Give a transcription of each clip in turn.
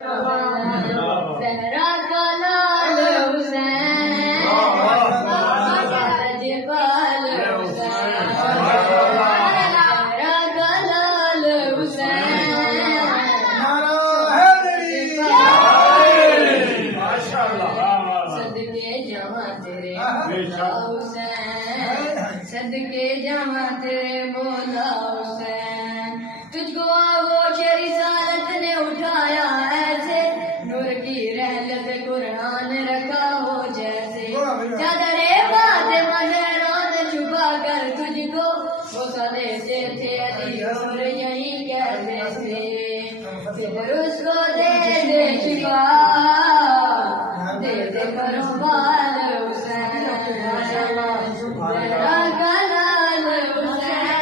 सहरा का लाल हुसैन, जबाल हुसैन, सहरा का लाल हुसैन, सदके जहाँ तेरे हुसैन, सदके जहाँ तेरे मौला हुसैन, तुझको आगोश रिसालत ने उठाया ऐसे, नूर की रहलत कुरान रखा हो जैसे, चादरे फातिमा ज़हरा ने छुपा कर तुझको वो देते थे अली और यही कहते थे, फिर उसको दे दे शिफा, दे दे करुबाल हुसैन, ज़हरा का लाल हुसैन,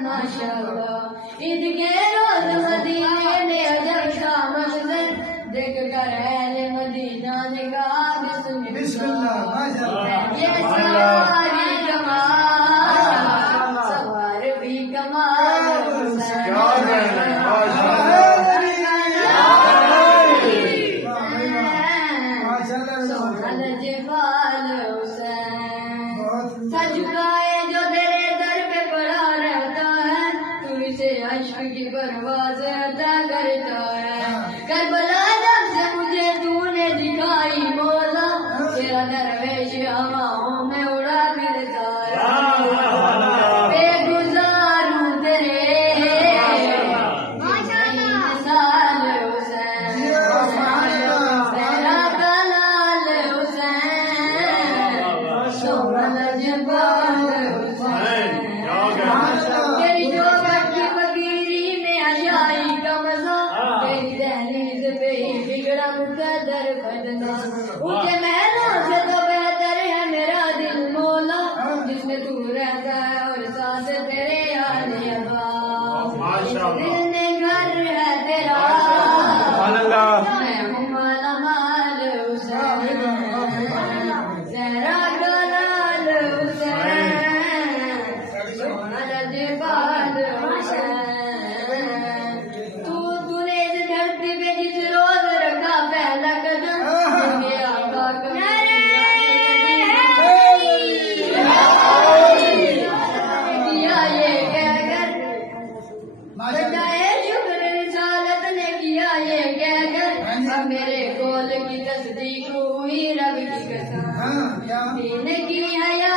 माशाअल्लाह ईद के रोज मदीने में अजब सा मंजर देख कर अहले मदीना ने कहा बिस्मिल्लाह, ये सवारी कमाल, सवार भी कमाल जबाल हुसैन, सच झुकाए जो तेरे दर पे पड़ा रहता है, तू इसे अश्क की परवाज़ अता करता है, करबला जब से मुझे तूने दिखाई मौला, तेरा दरवेश हवाओं में उड़ा फिरता है, बेगुज़ार हूँ तेरे मिसाल हुसैन, सहरा का लाल हुसैन, सोहन जबाल हुसैन, तेरी जो की फकीरी में अशाई का मजा, तेरी दहलीज पे ही बिगड़ा मुकद्दर बदना, ऊंचे महलों से तो बेहतर है मेरा दिल मौला, जिसमें तू रहता है और साथ तेरे याद अबा, दिल में घर है तेरा, मैं हूँ माला माल हुसैन, ज़हरा का लाल हुसैन, सोना जबाल हुसैन, तूने इस धरती पे जिस रोज रखा पहला कदम, ये आका किया ये कहकर, बजाए शुक्र रिसालत ने किया ये कहकर, अब मेरे कौल की तस्दीक हुई रब की कसम, दीन की हया